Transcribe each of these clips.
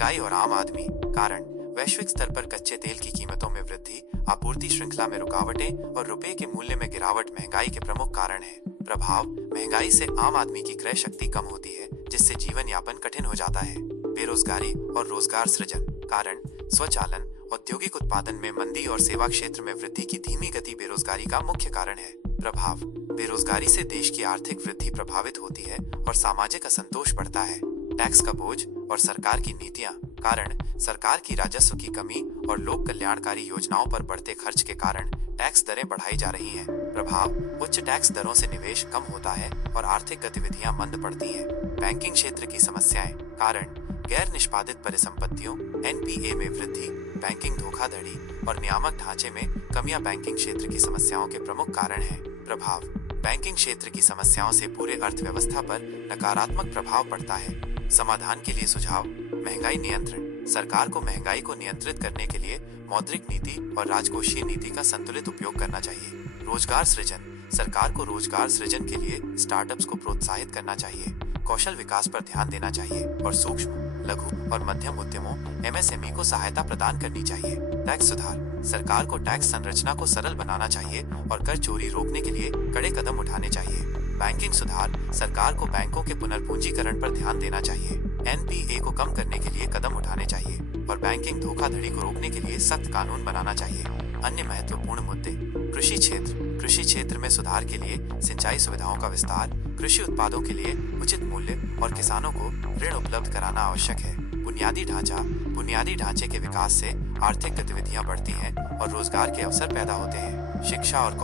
महंगाई और आम आदमी कारण वैश्विक स्तर पर कच्चे तेल की कीमतों में वृद्धि, आपूर्ति श्रृंखला में रुकावटें और रुपए के मूल्य में गिरावट महंगाई के प्रमुख कारण हैं। प्रभाव महंगाई से आम आदमी की क्रय शक्ति कम होती है, जिससे जीवन यापन कठिन हो जाता है। बेरोजगारी और रोजगार सृजन कारण स्वचालन, औद्योगिक उत्पादन में मंदी और सेवा क्षेत्र में वृद्धि की धीमी गति बेरोजगारी का मुख्य कारण है। प्रभाव बेरोजगारी से देश की आर्थिक वृद्धि प्रभावित होती है और सामाजिक असंतोष बढ़ता है। टैक्स का बोझ और सरकार की नीतियां कारण सरकार की राजस्व की कमी और लोक कल्याणकारी योजनाओं पर बढ़ते खर्च के कारण टैक्स दरें बढ़ाई जा रही हैं। प्रभाव उच्च टैक्स दरों से निवेश कम होता है और आर्थिक गतिविधियां मंद पड़ती हैं। बैंकिंग क्षेत्र की समस्याएं कारण गैर निष्पादित परिसंपत्तियों एनपीए में वृद्धि, बैंकिंग धोखाधड़ी और नियामक ढांचे में कमियां बैंकिंग क्षेत्र की समस्याओं के प्रमुख कारण हैं। प्रभाव बैंकिंग क्षेत्र की समस्याओं से पूरे अर्थव्यवस्था पर नकारात्मक प्रभाव पड़ता है। समाधान के लिए सुझाव महंगाई नियंत्रण सरकार को महंगाई को नियंत्रित करने के लिए मौद्रिक नीति और राजकोषीय नीति का संतुलित उपयोग करना चाहिए। रोजगार सृजन सरकार को रोजगार सृजन के लिए स्टार्टअप्स को प्रोत्साहित करना चाहिए। कौशल विकास पर ध्यान देना चाहिए और सूक्ष्म, लघु और मध्यम उद्यमों एमएसएमई को सहायता प्रदान करनी चाहिए। टैक्स सुधार सरकार को टैक्स संरचना को सरल बनाना चाहिए और कर चोरी रोकने के लिए कड़े कदम उठाने चाहिए। बैंकिंग सुधार सरकार को बैंकों के पुनर्पूंजीकरण पर ध्यान देना चाहिए। एनपीए को कम करने के लिए कदम उठाने चाहिए और बैंकिंग धोखाधड़ी को रोकने के लिए सख्त कानून बनाना चाहिए। अन्य महत्वपूर्ण मुद्दे कृषि क्षेत्र में सुधार के लिए सिंचाई सुविधाओं का विस्तार, कृषि उत्पादों के लिए उचित मूल्य और किसानों को ऋण उपलब्ध कराना आवश्यक है। बुनियादी ढांचे के विकास से आर्थिक गतिविधियां बढ़ती हैं और रोजगार के अवसर पैदा होते हैं। शिक्षा और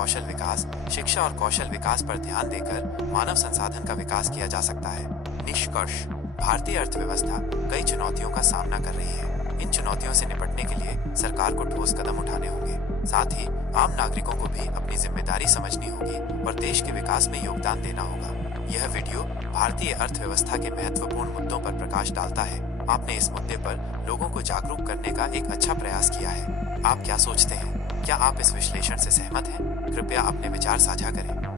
कौशल विकास पर ध्यान देकर मानव संसाधन का विकास किया जा सकता है। निष्कर्ष भारतीय अर्थव्यवस्था कई चुनौतियों का सामना कर रही है। इन चुनौतियों से निपटने के लिए सरकार को ठोस कदम उठाने होंगे। साथ ही आम नागरिकों को भी अपनी जिम्मेदारी समझनी होगी और देश के विकास में योगदान देना होगा। यह वीडियो भारतीय अर्थव्यवस्था के महत्वपूर्ण मुद्दों पर प्रकाश डालता है। आपने इस मुद्दे पर लोगों को जागरूक करने का एक अच्छा प्रयास किया है। आप क्या सोचते हैं? क्या आप इस विश्लेषण से सहमत हैं? कृपया अपने विचार साझा करें।